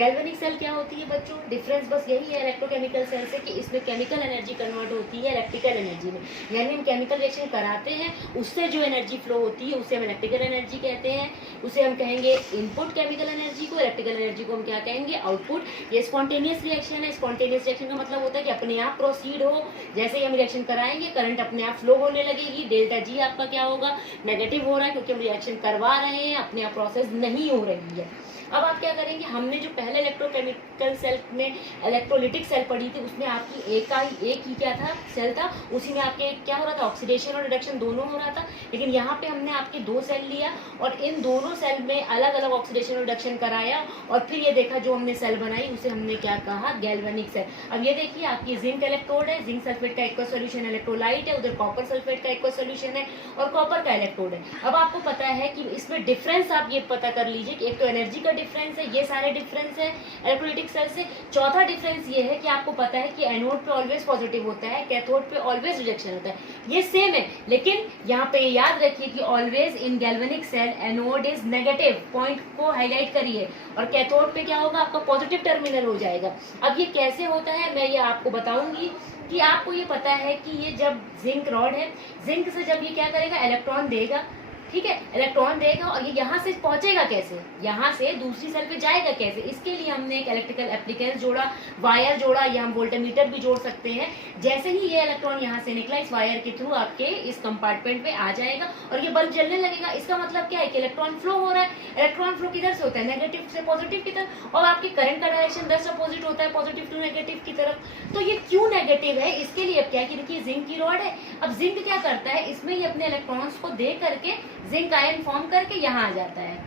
Galvanic cell क्या होती है बच्चों? डिफरेंस बस यही है इलेक्ट्रोकेमिकल सेल से कि इसमें केमिकल एनर्जी कन्वर्ट होती है इलेक्ट्रिकल एनर्जी में। यानी हम केमिकल रिएक्शन कराते हैं, उससे जो एनर्जी फ्लो होती है उसे हम इलेक्ट्रिकल एनर्जी कहते हैं। उसे हम कहेंगे इनपुट केमिकल एनर्जी को, इलेक्ट्रिकल एनर्जी को हम क्या कहेंगे? आउटपुट। ये स्पॉन्टेनियस रिएक्शन है। स्पॉन्टेनियस रिएक्शन का मतलब होता है कि अपने आप प्रोसीड हो, जैसे ही हम रिएक्शन कराएंगे करंट अपने आप फ्लो होने लगेगी। डेल्टा जी आपका क्या होगा? नेगेटिव हो रहा है, क्योंकि हम रिएक्शन करवा रहे हैं, अपने आप प्रोसेस नहीं हो रही है। अब आप क्या करेंगे? हमने जो पहले इलेक्ट्रोकेमिकल सेल में इलेक्ट्रोलिटिक सेल पढ़ी थी, उसमें आपकी एक ही क्या था? सेल था। उसी में आपके क्या हो रहा था? ऑक्सीडेशन और रिडक्शन दोनों हो रहा था। लेकिन यहाँ पे हमने आपके 2 सेल लिया और इन दोनों सेल में अलग अलग ऑक्सीडेशन और रिडक्शन कराया और फिर ये देखा जो हमने सेल बनाई उसे हमने क्या कहा? Galvanic cell. अब ये देखिए आपकी जिंक इलेक्ट्रोड है, जिंक सल्फेट का एक्वा सोल्यूशन इलेक्ट्रोलाइट है, उधर कॉपर सल्फेट का एक्वा सोल्यूशन है और कॉपर का इलेक्ट्रोड है। अब आपको पता है कि इसमें डिफरेंस आप ये पता कर लीजिए कि एक तो एनर्जी का डिफरेंस है, ये सारे डिफरेंस है इलेक्ट्रोलिटिक सेल से। चौथा डिफरेंस ये है कि आपको पता है कि एनोड पे ऑलवेज पॉजिटिव होता है, कैथोड पे ऑलवेज रिजेक्शन होता है। ये सेम है, लेकिन यहाँ पे याद रखिए कि always in galvanic cell anode is negative, point को हाईलाइट करिए, और कैथोड पे क्या होगा? आपका पॉजिटिव टर्मिनल हो जाएगा। अब ये कैसे होता है मैं ये आपको बताऊंगी कि आपको ये पता है कि ये जब जिंक रॉड है, जिंक से जब ये क्या करेगा? इलेक्ट्रॉन देगा, ठीक है, इलेक्ट्रॉन देगा और ये यहाँ से पहुंचेगा कैसे? यहाँ से दूसरी सेल पे जाएगा कैसे? इसके लिए हमने एक इलेक्ट्रिकल एप्लीकेंस जोड़ा, वायर जोड़ा, या हम वोल्टमीटर भी जोड़ सकते हैं। जैसे ही ये इलेक्ट्रॉन यहाँ से निकला इस वायर के थ्रू आपके इस कंपार्टमेंट पे आ जाएगा और ये बल्ब जलने लगेगा। इसका मतलब क्या है कि इलेक्ट्रॉन फ्लो हो रहा है। इलेक्ट्रॉन फ्लो किधर से होता है? नेगेटिव से पॉजिटिव की तरफ, और आपके करंट का डायरेक्शन दस अपोजिट होता है, पॉजिटिव टू नेगेटिव की तरफ। तो ये क्यों नेगेटिव है? इसके लिए अब क्या कि देखिए जिंक की रॉड है। अब जिंक क्या करता है? इसमें ये अपने इलेक्ट्रॉन्स को दे करके जिंक आयन फॉर्म करके यहाँ आ जाता है,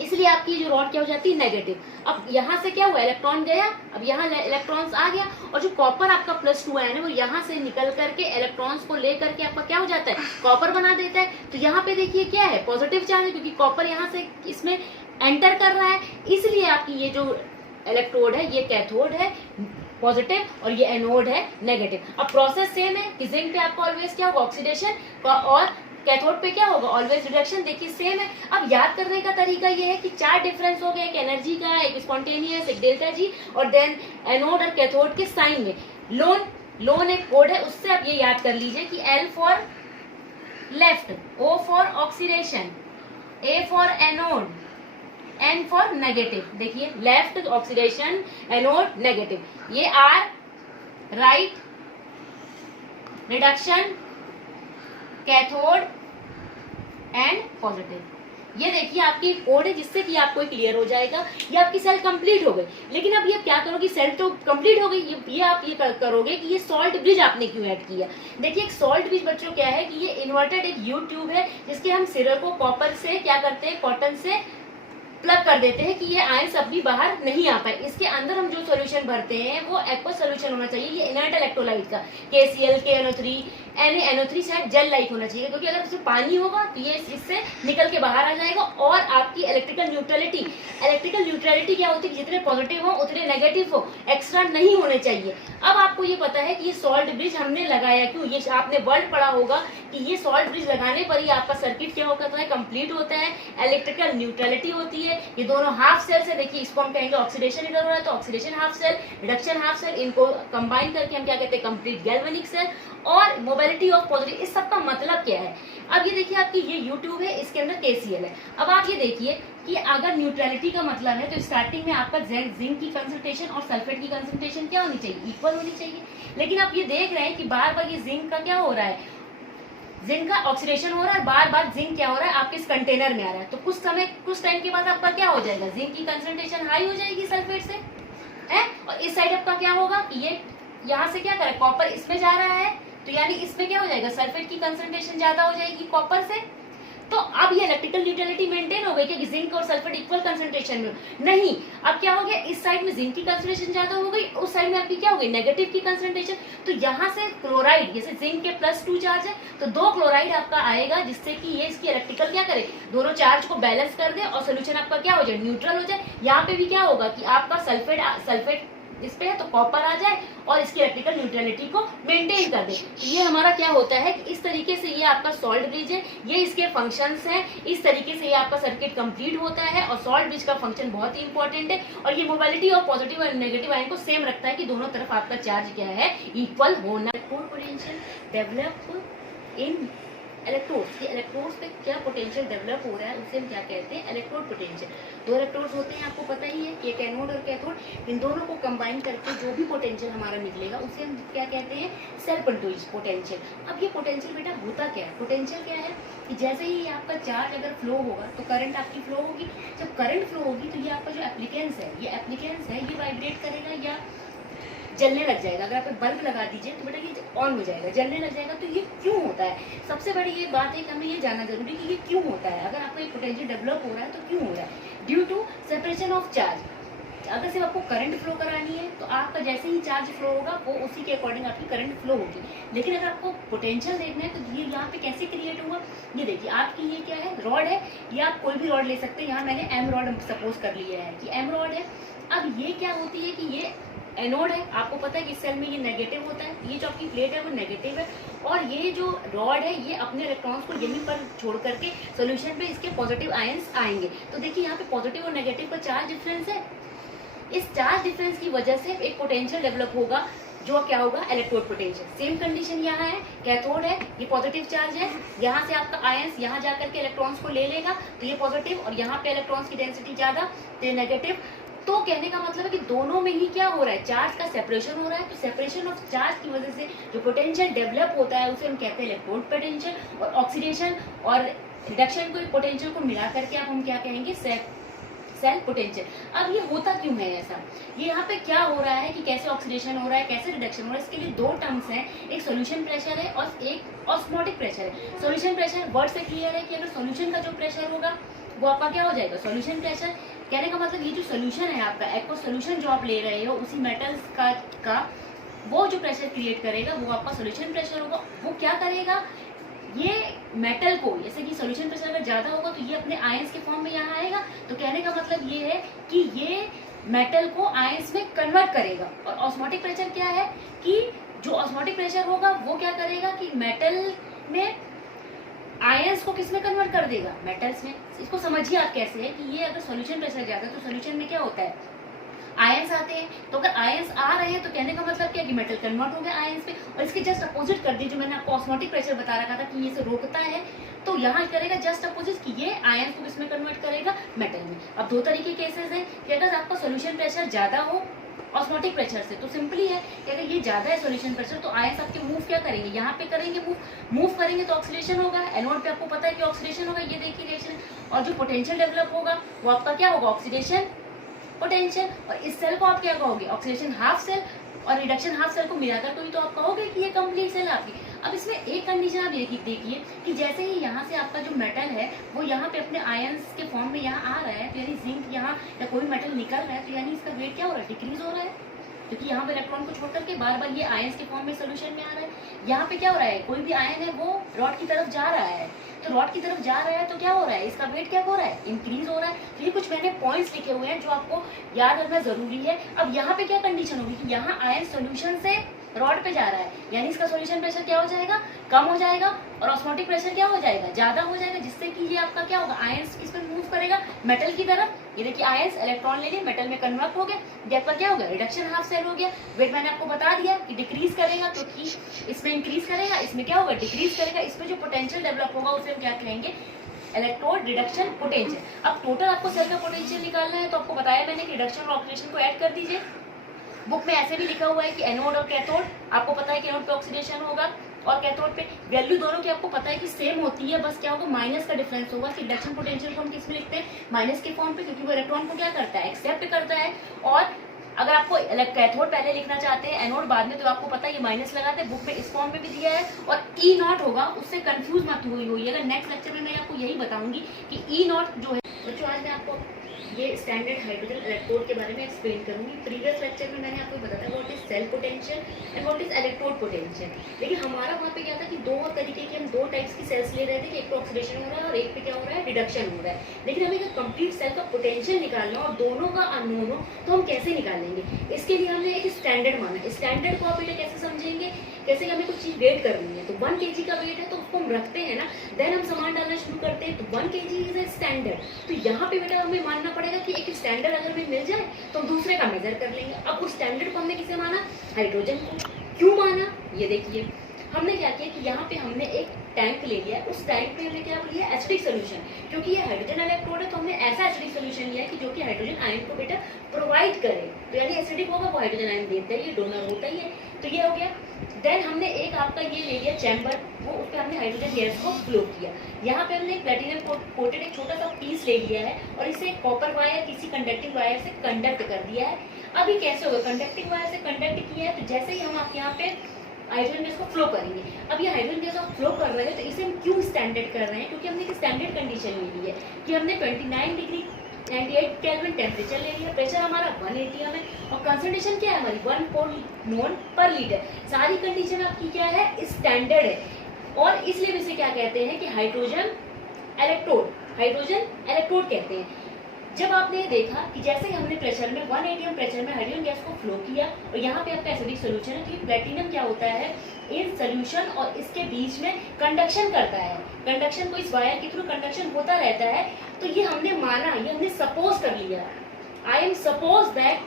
इसलिए आपकी जो रॉड क्या हो जाती है? नेगेटिव। अब यहाँ से क्या हुआ? इलेक्ट्रॉन गया, अब यहाँ इलेक्ट्रॉन्स आ गया और जो कॉपर आपका +2 आयन है वो यहाँ से निकल करके इलेक्ट्रॉन्स को ले करके आपका क्या हो जाता है? कॉपर बना देता है। तो यहाँ पे देखिए क्या है? पॉजिटिव चार्ज है, क्योंकि कॉपर यहाँ से इसमें एंटर कर रहा है, इसलिए आपकी ये जो इलेक्ट्रोड है ये कैथोड है पॉजिटिव और ये एनोड है नेगेटिव। अब प्रोसेस सेम है कि जिंक पे आपका ऑलवेज क्या होगा? ऑक्सीडेशन, और कैथोड पे क्या होगा? Always reduction. देखिए सेम है। अब याद करने का तरीका ये है कि 4 डिफरेंस हो गए, एक एनर्जी का, एक स्पॉन्टेनियस, एक डेल्टा जी, और देन एनोड और कैथोड के साइन में लोन एक कोड है, उससे आप ये याद कर लीजिए कि L for left, O for oxidation, A for anode, N for negative. देखिए लेफ्ट ऑक्सीडेशन, एनोड नेगेटिव, ये R right reduction, cathode and positive. ये देखिए आपकी कोड है जिससे कि आपको क्लियर हो जाएगा। ये आपकी सेल कंप्लीट हो गई। लेकिन अब ये क्या करोगे? सेल तो कंप्लीट हो गई, ये आप ये करोगे कि ये सॉल्ट ब्रिज आपने क्यों ऐड किया? देखिए एक सॉल्ट ब्रिज बच्चों क्या है कि ये इन्वर्टेड एक यू ट्यूब है जिसके हम सिरे को कॉपर से क्या करते हैं? कॉटन से प्लग कर देते हैं कि ये आयंस अभी बाहर नहीं आ पाए। इसके अंदर हम जो सॉल्यूशन भरते हैं वो एक्वा सॉल्यूशन होना चाहिए, ये इनर्ट इलेक्ट्रोलाइट का, KCl, KNO3, NaNO3 शायद जेल लाइक होना चाहिए, क्योंकि अगर इसमें पानी होगा तो ये इससे निकल के बाहर आ जाएगा। और आपकी इलेक्ट्रिकल न्यूट्रलिटी क्या होती है? जितने पॉजिटिव हो उतने नेगेटिव हो, एक्स्ट्रा नहीं होने चाहिए। अब आपको ये पता है कि ये सॉल्ट ब्रिज हमने लगाया क्यों? ये आपने वर्ड पढ़ा होगा कि ये सॉल्ट ब्रिज लगाने पर ही आपका सर्किट क्या होता है? कंप्लीट होता है, इलेक्ट्रिकल न्यूट्रलिटी होती है। ये दोनों हाफ सेल्स है, देखिए इसको हम कहेंगे ऑक्सीडेशन इधर हो रहा है तो oxidation half cell, reduction half cell, इनको कंबाइन करके हम क्या कहते हैं? Complete galvanic cell. और मोबिलिटी ऑफ पॉजिटिव, इस सब का मतलब क्या है? अब ये देखिए आपकी ये यूट्यूब है, इसके अंदर KCl है। अब आप ये देखिए कि अगर न्यूट्रलिटी का मतलब है तो स्टार्टिंग में आपका जिंक की कंसंट्रेशन और सल्फेट की कंसंट्रेशन क्या होनी चाहिए? इक्वल होनी चाहिए। लेकिन आप ये देख रहे हैं कि बार बार ये जिंक का क्या हो रहा है? जिंक का ऑक्सीडेशन हो रहा है, बार बार जिंक क्या हो रहा है? आपके इस कंटेनर में आ रहा है। तो कुछ टाइम के बाद आपका क्या हो जाएगा? जिंक की कंसंट्रेशन हाई हो जाएगी सल्फेट से, है? और इस साइड आपका क्या होगा कि ये यहाँ से क्या करे? कॉपर इसमें जा रहा है, तो यानी इसमें क्या हो जाएगा? सल्फेट की कंसंट्रेशन ज्यादा हो जाएगी कॉपर से। तो अब ये इलेक्ट्रिकल न्यूट्रलिटी मेंटेन हो गई कि जिंक और सल्फेट इक्वल कंसंट्रेशन में? नहीं। अब क्या हो गया? इस साइड में जिंक की कंसंट्रेशन ज्यादा हो गई, उस साइड में आपकी क्या हो गई? नेगेटिव की कंसंट्रेशन। तो यहाँ से क्लोराइड, जैसे जिंक के +2 चार्ज है तो 2 क्लोराइड आपका आएगा, जिससे कि ये इसकी इलेक्ट्रिकल क्या करे? दोनों चार्ज को बैलेंस कर दे और सोल्यूशन आपका क्या हो जाए? न्यूट्रल हो जाए। यहाँ पे भी क्या होगा कि आपका सल्फेट पे है तो कॉपर आ जाए और इसकी इलेक्ट्रिकल न्यूट्रलिटी को मेंटेन कर दे। तो ये हमारा क्या होता है कि इस तरीके से ये आपका सॉल्ट ब्रिज है, ये इसके फंक्शंस हैं, इस तरीके से ये आपका सर्किट कंप्लीट होता है। और सॉल्ट ब्रिज का फंक्शन बहुत ही इंपॉर्टेंट है और ये मोबिलिटी ऑफ पॉजिटिव और नेगेटिव आयन को सेम रखता है कि दोनों तरफ आपका चार्ज क्या है, इक्वल होना। पोटेंशियल डेवलप इन इलेक्ट्रोड्स, ये इलेक्ट्रोड्स पे क्या पोटेंशियल डेवलप हो रहा है उसे हम क्या कहते हैं, इलेक्ट्रोड पोटेंशियल। दो इलेक्ट्रोड्स होते हैं, आपको पता ही है, एक एनोड और कैथोड। इन दोनों को कंबाइन करके जो भी पोटेंशियल हमारा निकलेगा उसे हम क्या कहते हैं, सेल्फ इंड्यूस्ड पोटेंशियल। अब ये पोटेंशियल बेटा होता क्या है, पोटेंशियल क्या है कि जैसे ही आपका चार्ज अगर फ्लो होगा तो करंट आपकी फ्लो होगी। जब करंट फ्लो होगी तो ये आपका जो एप्लीकेंस है, ये वाइब्रेट करेगा या जलने लग जाएगा। अगर आप बल्ब लगा दीजिए तो बेटा ये ऑन हो जाएगा, जलने लग जाएगा। तो ये क्यों होता है, सबसे बड़ी ये बात है कि हमें ये जानना जरूरी है कि ये क्यों होता है। अगर आपको एक पोटेंशियल डेवलप हो रहा है तो क्यों हो रहा है, due to separation of charge. अगर सिर्फ आपको करंट फ्लो करानी है तो आपका जैसे ही चार्ज फ्लो होगा वो उसी के अकॉर्डिंग आपकी करंट फ्लो होगी। लेकिन अगर आपको पोटेंशियल देखना है तो ये यहाँ पे कैसे क्रिएट होगा, ये देखिए आपकी ये क्या है, रॉड है, या आप कोई भी रॉड ले सकते हैं। यहाँ मैंने एम रॉड सपोज कर लिया है कि एम रॉड है। अब ये क्या होती है कि ये एनोड है, आपको पता है कि सेल में ये नेगेटिव होता है, ये जो आपकी प्लेट है वो नेगेटिव है, और ये जो रॉड है ये अपने इलेक्ट्रॉन्स को यहीं पर छोड़ करके सॉल्यूशन पे इसके पॉजिटिव आयंस आएंगे। तो देखिए यहाँ पे पॉजिटिव और नेगेटिव का चार्ज डिफरेंस है। इस चार्ज डिफरेंस की वजह से एक पोटेंशियल डेवलप होगा जो क्या होगा, इलेक्ट्रोड पोटेंशियल। सेम कंडीशन यहाँ है, कैथोड है, ये पॉजिटिव चार्ज है, यहाँ से आपका आयंस यहाँ जाकर के इलेक्ट्रॉन्स को ले लेगा तो ये पॉजिटिव, और यहाँ पे इलेक्ट्रॉन्स की डेंसिटी ज्यादा तो ये नेगेटिव। तो कहने का मतलब है कि दोनों में ही क्या हो रहा है, चार्ज का सेपरेशन हो रहा है। तो सेपरेशन ऑफ चार्ज की वजह से जो पोटेंशियल डेवलप होता है उसे हम कहते हैं इलेक्ट्रोड पोटेंशियल। और ऑक्सीडेशन और रिडक्शन को पोटेंशियल को मिला करके आप हम क्या कहेंगे, सेल पोटेंशियल। अब ये होता क्यों है ऐसा, ये यहाँ पे क्या हो रहा है कि कैसे ऑक्सीडेशन हो रहा है, कैसे रिडक्शन हो रहा है, इसके लिए दो टर्म्स हैं, एक सॉल्यूशन प्रेशर है और एक ऑस्मोटिक प्रेशर है। सॉल्यूशन प्रेशर वर्ड से क्लियर है कि अगर सॉल्यूशन का जो प्रेशर होगा वो आपका क्या हो जाएगा, सॉल्यूशन प्रेशर। कहने का मतलब ये जो सॉल्यूशन है आपका, एक्वा सॉल्यूशन जो आप ले रहे हो उसी मेटल्स का वो जो प्रेशर क्रिएट करेगा वो आपका सॉल्यूशन प्रेशर होगा। वो क्या करेगा, ये मेटल को, जैसे कि सॉल्यूशन प्रेशर अगर ज्यादा होगा तो ये अपने आयंस के फॉर्म में यहाँ आएगा। तो कहने का मतलब ये है कि ये मेटल को आयंस में कन्वर्ट करेगा। और ऑस्मोटिक प्रेशर क्या है कि जो ऑस्मोटिक प्रेशर होगा वो क्या करेगा कि मेटल में आयंस को किस में कन्वर्ट कर देगा, मेटल्स में। इसको समझिए आप कैसे है कि ये अगर सॉल्यूशन प्रेशर ज्यादा है तो सॉल्यूशन में क्या होता है, आयंस आते हैं। तो अगर आयंस आ रहे हैं तो कहने का मतलब क्या कि मेटल कन्वर्ट हो गया आयंस पे। और इसके जस्ट अपोजिट कर दिए, जो मैंने आपको ऑस्मोटिक प्रेशर बता रखा था कि ये से रोकता है, तो यहाँ करेगा जस्ट अपोजिट कि ये आयंस को किसमें कन्वर्ट करेगा, मेटल में। अब दो तरीके केसेस हैं कि अगर आपका सॉल्यूशन प्रेशर ज्यादा हो ऑस्मोटिक प्रेशर से तो सिंपली है कि अगर ये ज्यादा है सॉल्यूशन प्रेशर तो आयंस आपके मूव क्या करेंगे, यहाँ पे करेंगे, मूव करेंगे तो ऑक्सीडेशन होगा। एनोड पे आपको पता है कि ऑक्सीडेशन होगा, ये देखिए रिएक्शन। और जो पोटेंशियल डेवलप होगा वो आपका क्या होगा, ऑक्सीडेशन पोटेंशियल। और इस सेल को आप क्या कहोगे, ऑक्सीडेशन हाफ सेल, और रिडक्शन हाफ सेल को मिलाकर कोई तो आप कहोगे कि ये कंप्लीट सेल आपकी। अब इसमें एक कंडीशन आप देखिए कि जैसे ही यहाँ से आपका जो मेटल है वो यहाँ पे अपने आयंस के फॉर्म में यहाँ आ रहा है, तो यानी जिंक यहाँ या कोई मेटल निकल रहा है, तो यानी इसका वेट क्या हो रहा है, डिक्रीज हो रहा है, क्योंकि यहाँ पे इलेक्ट्रॉन को छोड़ करके बार बार ये आयंस के फॉर्म में सोल्यूशन में आ रहा है। यहाँ पे क्या हो रहा है, कोई भी आयन है वो रॉड की तरफ जा रहा है, तो रॉड की तरफ जा रहा है तो क्या हो रहा है, इसका वेट क्या हो रहा है, इंक्रीज हो रहा है। तो ये कुछ मैंने पॉइंट्स लिखे हुए हैं जो आपको याद रखना जरूरी है। अब यहाँ पे क्या कंडीशन होगी कि यहाँ आयन सोल्यूशन से रॉड पे जा रहा है, यानी इसका सॉल्यूशन प्रेशर क्या हो जाएगा, कम हो जाएगा, और ऑस्मोटिक प्रेशर क्या हो जाएगा, ज्यादा हो जाएगा, जिससे कि ये आपका क्या होगा, आयंस इस पर मूव करेगा मेटल की तरफ। ये देखिए आयंस इलेक्ट्रॉन लेके मेटल में कन्वर्ट हो गया, ये आपका क्या हो गया, रिडक्शन हाफ सेल हो गया। वेट मैंने आपको बता दिया कि डिक्रीज करेगा, क्योंकि इसमें इंक्रीज करेगा, इसमें क्या होगा, डिक्रीज करेगा। इसमें जो पोटेंशियल डेवलप होगा उसे हम क्या कहेंगे, इलेक्ट्रोड रिडक्शन पोटेंशियल। अब टोटल आपको सेल का पोटेंशियल निकालना है, तो आपको बताया मैंने कि रिडक्शन और ऑक्सीडेशन को ऐड कर दीजिए। बुक में ऐसे भी लिखा हुआ है कि एनोड और कैथोड, आपको पता है कि एनोड पे ऑक्सीडेशन होगा और कैथोड पे, वैल्यू दोनों की आपको पता है कि सेम होती है, बस क्या होगा, माइनस का डिफरेंस होगा कि रिडक्शन पोटेंशियल को हम किस में लिखते हैं, माइनस के फॉर्म पे, क्योंकि वो इलेक्ट्रॉन को क्या करता है, एक्सेप्ट करता है। और अगर आपको कैथोड पहले लिखना चाहते हैं एनोड बाद में, तो आपको पता है ये माइनस लगाते हैं, बुक में इस फॉर्म में भी दिया है। और ई नॉट होगा, उससे कंफ्यूज मत हुई होइएगा, नेक्स्ट लेक्चर में मैं आपको यही बताऊंगी कि ई नॉट जो है। बच्चों आज मैं आपको ये स्टैंडर्ड हाइड्रोजन इलेक्ट्रोड के बारे में एक्सप्लेन करूंगी। प्रीवियस लेक्चर में मैंने आपको बताया what is cell potential and what is electrode potential. लेकिन हमारा वहाँ पे क्या था कि दो तरीके के हम दो टाइप्स की सेल्स ले रहे थे कि एक पे ऑक्सीडेशन हो रहा है और एक पे क्या हो रहा है, रिडक्शन हो रहा है। लेकिन हमें अगर कंप्लीट सेल का पोटेंशियल निकालना और दोनों का अननोन हो तो हम कैसे निकालेंगे, इसके लिए हमने एक स्टैंडर्ड माना। स्टैंडर्ड को आप बेटा कैसे समझेंगे, कैसे हमें कुछ चीज वेट करनी है तो 1 kg का वेट है तो उसको हम रखते हैं ना, देन हम सामान डालना शुरू करते हैं तो 1 kg इज ए स्टैंडर्ड। तो यहाँ पे बेटा हमें मानना पड़ेगा कि एक स्टैंडर्ड अगर हमें मिल जाए तो हम दूसरे का मेजर कर लेंगे। अब उस स्टैंडर्ड को हमने किसे माना, हाइड्रोजन को। क्यों माना, ये देखिए हमने क्या किया कि यहाँ पे हमने एक टैंक ले लिया, उस टैंक पे हमने क्या लिया, एसिडिक सोल्यूशन। क्योंकि ये हाइड्रोजन इलेक्ट्रोड है तो हमने ऐसा एसिडिक सोल्यूशन लिया है कि जो कि हाइड्रोजन आयन को बेटा प्रोवाइड करे। तो यानी एसिडिक होगा वो हाइड्रोजन आयन देता है, ये डोनर होता ही है। तो ये हो गया। देन हमने एक आपका ये ले लिया चैम्बर, वो उस पर हमने हाइड्रोजन गैस को फ्लो किया। यहाँ पे हमने एक प्लेटिनम कोटेड एक छोटा सा पीस ले लिया है और इसे कॉपर वायर किसी कंडक्टिंग वायर से कंडक्ट कर दिया है। अभी कैसे होगा, कंडक्टिंग वायर से कंडक्ट किया है तो जैसे ही हम आप यहाँ पे हाइड्रोजन गैस को फ्लो करेंगे। अब ये हाइड्रोजन गैस को फ्लो कर रहे हैं तो इसे हम क्यों स्टैंडर्ड कर रहे हैं, क्योंकि हमने एक स्टैंडर्ड कंडीशन ले ली है कि हमने 29 डिग्री 98 केल्विन टेम्परेचर ले लिया, प्रेशर हमारा 1 atm है और कंसंट्रेशन क्या है हमारी 1 मोल पर लीटर। सारी कंडीशन आपकी क्या है, स्टैंडर्ड है। और इसलिए इसे क्या कहते हैं कि हाइड्रोजन इलेक्ट्रोड, हाइड्रोजन इलेक्ट्रोड कहते हैं। जब आपने देखा कि जैसे ही हमने प्रेशर में 1 atm प्रेशर में हाइड्रोजन गैस को फ्लो किया और यहाँ पे आपका एसिडिक सोल्यूशन है, तो प्लेटिनम क्या होता है, इन सोल्यूशन और इसके बीच में कंडक्शन करता है। कंडक्शन को इस वायर के थ्रू कंडक्शन होता रहता है। तो ये हमने माना, ये हमने सपोज कर लिया, I am suppose that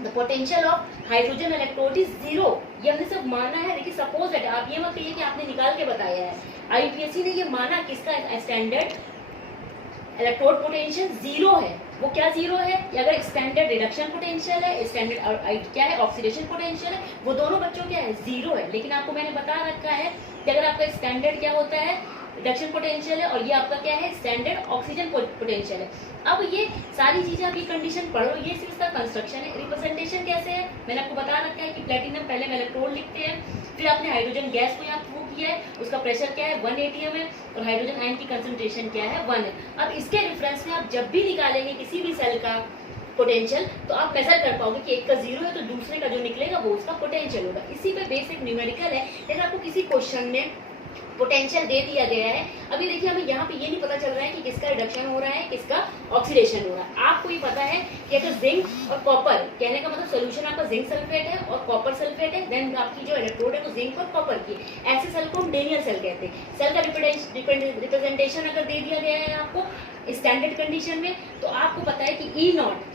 the potential of hydrogen electrode is 0। ये हमने सब माना है, लेकिन सपोज दैट आप ये मत कहिए कि आपने निकाल के बताया है। आईपीएससी ने ये माना किसका, स्टैंडर्ड इलेक्ट्रोड पोटेंशियल 0 है। वो क्या 0 है, अगर स्टैंडर्ड रिडक्शन पोटेंशियल है, स्टैंडर्ड क्या है ऑक्सीडेशन पोटेंशियल है, वो दोनों बच्चों क्या है 0 है। लेकिन आपको मैंने बता रखा है कि अगर आपका स्टैंडर्ड क्या होता है, रिडक्शन पोटेंशियल है और ये आपका क्या है, स्टैंडर्ड ऑक्सीजन पोटेंशियल है। अब ये सारी चीजें आप ये कंडीशन पढ़ो, ये सिर्फ इसका कंस्ट्रक्शन है। रिप्रेजेंटेशन कैसे है, मैंने आपको बता रखा है कि प्लेटिनम पहले में इलेक्ट्रोड लिखते हैं, फिर आपने हाइड्रोजन गैस को यहाँ थ्रू किया है, उसका प्रेशर क्या है 1 atm है और हाइड्रोजन आयन की कंसंट्रेशन क्या है 1 है। अब इसके रेफरेंस में आप जब भी निकालेंगे किसी भी सेल का पोटेंशियल तो आप मेजर कर पाओगे कि एक का 0 है तो दूसरे का जो निकलेगा वो उसका पोटेंशियल होगा। इसी पे बेसिक न्यूमेरिकल है। लेकिन आपको किसी क्वेश्चन में पोटेंशियल दे दिया गया है, अभी देखिए हमें यहाँ पे ये नहीं पता चल रहा है कि किसका रिडक्शन हो रहा है किसका ऑक्सीडेशन हो रहा है। आपको ये पता है कि अगर जिंक और कॉपर, कहने का मतलब सोल्यूशन आपका जिंक सल्फेट है और कॉपर सल्फेट है, देन आपकी जो इलेक्ट्रोड है वो जिंक और कॉपर की, ऐसे सेल को हम डेनियल सेल कहते हैं। सेल का रिप्रेजेंटेशन अगर दे दिया गया है आपको स्टैंडर्ड कंडीशन में तो आपको पता है कि ई नॉट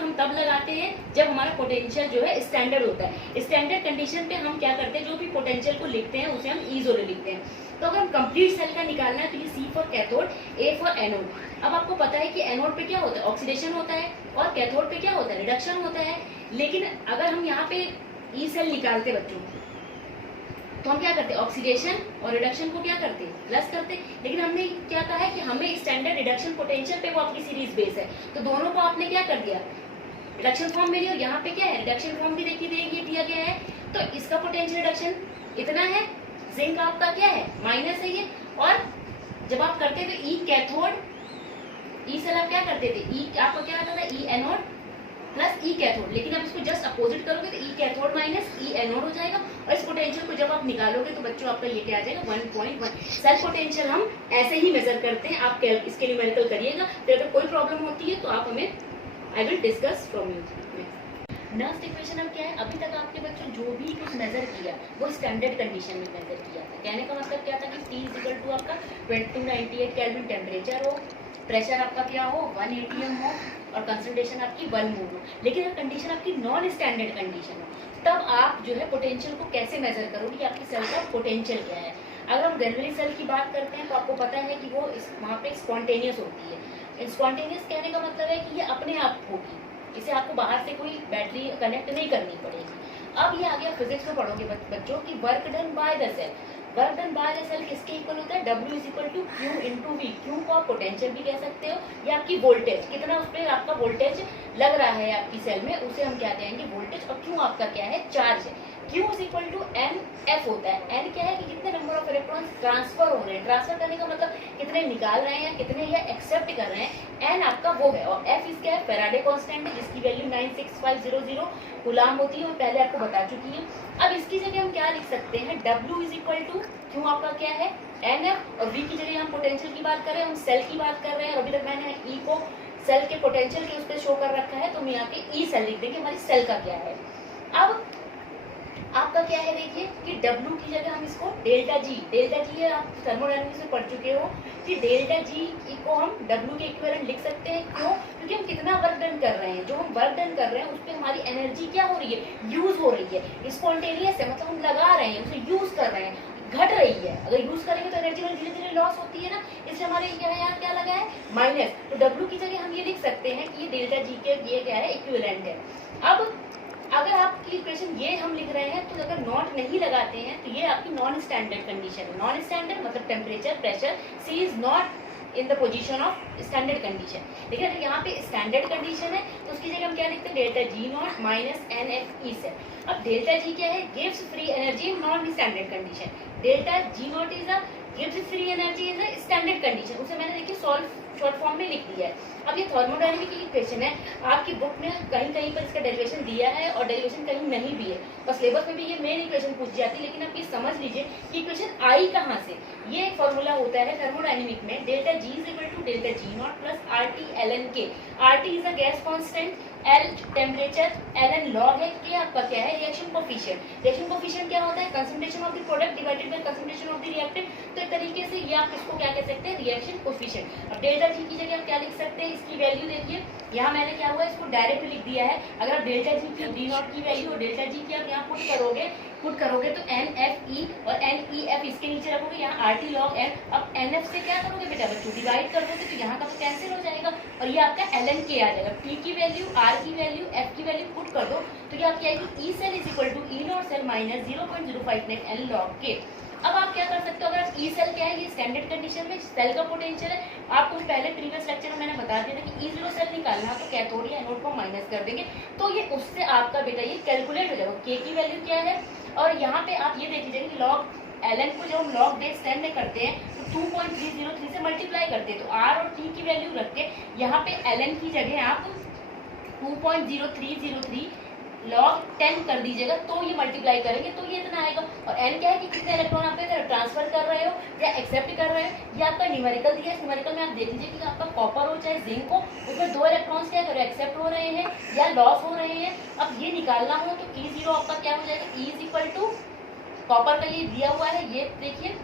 हम तब लगाते हैं जब हमारा पोटेंशियल जो है स्टैंडर्ड होता है। स्टैंडर्ड कंडीशन पे हम क्या करते हैं, जो भी पोटेंशियल को लिखते हैं उसे हम ई0 लिखते हैं। तो अगर हम कंप्लीट सेल का निकालना है तो ये C for cathode, A for anode. अब आपको पता है कि एनोड पे क्या होता है, ऑक्सीडेशन होता है और कैथोड पे क्या होता है, रिडक्शन होता है। लेकिन अगर हम यहाँ पे ई सेल निकालते बच्चों तो हम क्या करते, ऑक्सीडेशन और रिडक्शन को क्या करते, प्लस करते। लेकिन हमने क्या कहा है कि हमें स्टैंडर्ड रिडक्शन पोटेंशियल पे वो आपकी सीरीज बेस है, तो दोनों को आपने क्या कर दिया, रिडक्शन फॉर्म में लिया। और यहाँ पे क्या है, रिडक्शन फॉर्म भी देखिए ये दिया गया है। तो इसका पोटेंशियल रिडक्शन इतना है, जिंक आपका क्या है माइनस है ये। और जब आप करते थे ई कैथोड, ई सेल आप क्या करते थे, ई आपका क्या आता था, ई एनोड प्लस ई कैथोड। लेकिन आप इसको जस्ट अपोजिट करोगे तो ई कैथोड माइनस ई एनोड हो जाएगा। और इस पोटेंशियल को जब आप निकालोगे तो बच्चों आपका ये क्या आ जाएगा 1.1। सेल पोटेंशियल हम ऐसे ही मेजर करते हैं, आप इसके न्यूमेरिकल करिएगा। फिर अगर कोई प्रॉब्लम होती है तो आप हमें, I will discuss from you. Next equation अब क्या है, अभी तक आपके बच्चों जो भी कुछ मेजर किया वो स्टैंडर्ड कंडीशन में मेजर किया था। कहने का मतलब क्या था कि T इक्वल टू आपका 298 केल्विन टेम्परेचर हो, प्रेशर आपका क्या हो 1 atm हो और कंसंट्रेशन आपकी 1 मोल हो। लेकिन अगर कंडीशन आपकी नॉन स्टैंडर्ड कंडीशन हो तब आप जो है पोटेंशियल को कैसे मेजर करोगे कि आपकी सेल का पोटेंशियल क्या है। अगर हम जनरली सेल की बात करते हैं तो आपको पता है कि वो वहाँ पे स्पॉन्टेनियस होती है। स्पॉन्टेनियस कहने का मतलब है कि ये अपने आप होगी, इसे आपको बाहर से कोई बैटरी कनेक्ट नहीं करनी पड़ेगी। अब ये आ गया फिजिक्स में पढ़ोगे बच्चों की work done by the cell. Work done by the cell किसके इक्वल होता है, W is equal to Q into V। Q को आप पोटेंशियल भी कह सकते हो या आपकी वोल्टेज, कितना उस पर आपका वोल्टेज लग रहा है आपकी सेल में उसे हम क्या कहेंगे वोल्टेज। और Q आपका क्या है, चार्ज है। Q is equal to N F होता है। एन क्या है कि कितने नंबर ऑफ इलेक्ट्रॉन्स ट्रांसफर हो रहे हैं, ट्रांसफर करने का मतलब कितने निकाल रहे हैं, कितने ये एक्सेप्ट कर रहे हैं, एन आपका वो है। और एफ इसका है फैराडे कांस्टेंट है जिसकी वैल्यू 96500 कूलाम होती है, वो पहले आपको बता चुकी है। अब इसकी जगह हम क्या लिख सकते हैं, W इज इक्वल टू क्यों आपका क्या है एन एफ, और V की जगह हम पोटेंशियल की बात कर रहे हैं, हम सेल की बात कर रहे हैं, और अभी तक मैंने E को सेल के पोटेंशियल के उस पर शो कर रखा है, तो हम यहाँ पे ई सेल लिख देंगे, हमारी सेल का क्या है। अब आपका क्या है देखिए कि W की जगह हम इसको डेल्टा जी है, आप थर्मोडायनेमिक्स में पढ़ चुके हो कि डेल्टा जी को हम W के इक्विवेलेंट लिख सकते हैं। क्यों? क्योंकि हम कितना वर्क डन कर रहे हैं, जो हम वर्क डन कर रहे हैं उस पर हमारी एनर्जी क्या हो रही है, यूज हो रही है। स्पॉन्टेनियस है, मतलब हम लगा रहे हैं, उसे यूज कर रहे हैं, घट रही है। अगर यूज करेंगे तो एनर्जी धीरे धीरे लॉस होती है ना, इसलिए हमारे यहाँ क्या लगा है माइनस। तो W की जगह हम ये लिख सकते हैं कि ये डेल्टा जी के ये क्या है इक्विवेलेंट है। अब अगर आपकी इक्वेशन ये हम लिख रहे हैं तो अगर नॉट नहीं लगाते हैं तो ये आपकी नॉन स्टैंडर्ड कंडीशन है। नॉन स्टैंडर्ड मतलब temperature pressure C is not in the position of standard condition. देखिए अगर यहाँ पे स्टैंडर्ड कंडीशन है तो उसकी जगह हम क्या लिखते हैं delta G naught minus n F E से। अब डेल्टा जी क्या है, गिव्स free energy in non standard condition. Delta G naught is a गिव्स free energy is a standard condition, उसे मैंने देखिए सॉल्व शॉर्ट फॉर्म में लिख दिया है। अब ये थर्मोडायनेमिक की इक्वेशन है, आपकी बुक में कहीं कहीं पर इसका डेरिवेशन दिया है और डेरिवेशन कहीं नहीं भी है, बस सिलेबस में भी ये मेन इक्वेशन पूछ जाती है। लेकिन आप ये समझ लीजिए कि इक्वेशन आई कहाँ से, ये एक फॉर्मूला होता है थर्मोडायनेमिक में, delta G is equal to delta G not plus R T L N K. R T is a gas constant, L temperature, L N log है, के आपका क्या है रिएक्शन कोफिशिएंट। रिएक्शन कोफिशिएंट क्या होता है, concentration of the product divided by concentration of the reactant. तो एक तरीके से ये आप इसको क्या कह सकते हैं रिएक्शन कोफिशिएंट। अब डेल्टा जी की जगह आप क्या लिख सकते हैं, इसकी वैल्यू देखिए यहाँ मैंने क्या हुआ इसको डायरेक्ट लिख दिया है। अगर आप डेल्टा जी की डी नॉट की वैल्यू और डेल्टा जी की आप यहाँ पुट करोगे तो एन एफ ई और एन ई एफ इसके नीचे रखोगे, यहाँ आर टी लॉग एन। अब एन एफ से क्या करोगे बेटा बच्चों, डिवाइड कर दोगे तो यहाँ का तो कैंसिल हो जाएगा और ये आपका एल एन के आ जाएगा। पी की वैल्यू, आर की वैल्यू, एफ की वैल्यू पुट कर दो तो ये आपकी आएगी E cell is equal to E naught cell minus 0.059 N log K. अब आप क्या कर सकते हो, अगर ई सेल क्या है, ये स्टैंडर्ड कंडीशन में सेल का पोटेंशियल है। आपको पहले प्रीवियस लेक्चर में मैंने बता दिया था कि E0 सेल निकालना तो कैथोड या एनोड को माइनस कर देंगे तो ये उससे आपका बेटा ये कैलकुलेट हो जाएगा। के की वैल्यू क्या है, और यहाँ पे आप ये देख लीजिए कि लॉग एल एन को जब हम लॉग बेस 10 में करते हैं तो 2.303 से मल्टीप्लाई करते हैं, तो आर और टी की वैल्यू रख के यहाँ पे एल एन की जगह आप 2.0303 लॉग 10 कर दीजिएगा तो ये मल्टीप्लाई करेंगे तो ये इतना आएगा। और एन क्या है कि कितने इलेक्ट्रॉन आप ट्रांसफर कर रहे हो या एक्सेप्ट कर रहे हो, ये आपका न्यूमेरिकल दिया है। न्यूमेरिकल में आप देख लीजिए कि आपका कॉपर हो चाहे जिंक हो, उसमें 2 इलेक्ट्रॉन्स क्या कर रहे हैं एक्सेप्ट हो रहे हैं या लॉस हो रहे हैं। अब ये निकालना हो तो E0 आपका क्या हो जाएगा, E is equal to copper का ये दिया हुआ है, ये देखिए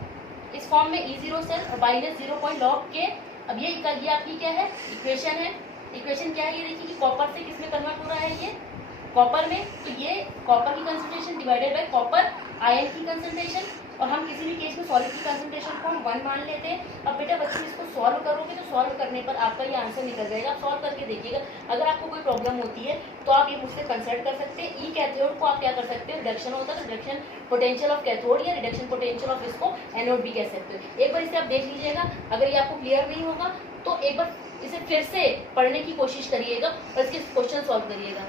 इस फॉर्म में E0 सेल और माइनस 0 लॉग के। अब ये आपकी क्या है इक्वेशन है, इक्वेशन क्या है ये देखिए कि कॉपर से किस में कन्वर्ट हो रहा है, ये कॉपर में, तो ये कॉपर की concentration divided by copper ion की कंसंट्रेशन, और हम किसी भी केस में सॉलिड की कंसंट्रेशन को हम 1 मान लेते हैं। अब बेटा बच्चे इसको सॉल्व करोगे तो सॉल्व करने पर आपका ये आंसर निकल जाएगा। आप सॉल्व करके देखिएगा, अगर आपको कोई प्रॉब्लम होती है तो आप ये मुझसे कंसल्ट कर सकते हैं। ई कैथोड को आप क्या कर सकते हो, रिडक्शन होता है तो रिडक्शन पोटेंशियल ऑफ कैथोड या रिडक्शन पोटेंशियल ऑफ इसको एनोड भी कह सकते हो। एक बार इसे आप देख लीजिएगा, अगर ये आपको क्लियर नहीं होगा तो एक बार इसे फिर से पढ़ने की कोशिश करिएगा और इसके क्वेश्चन सॉल्व करिएगा।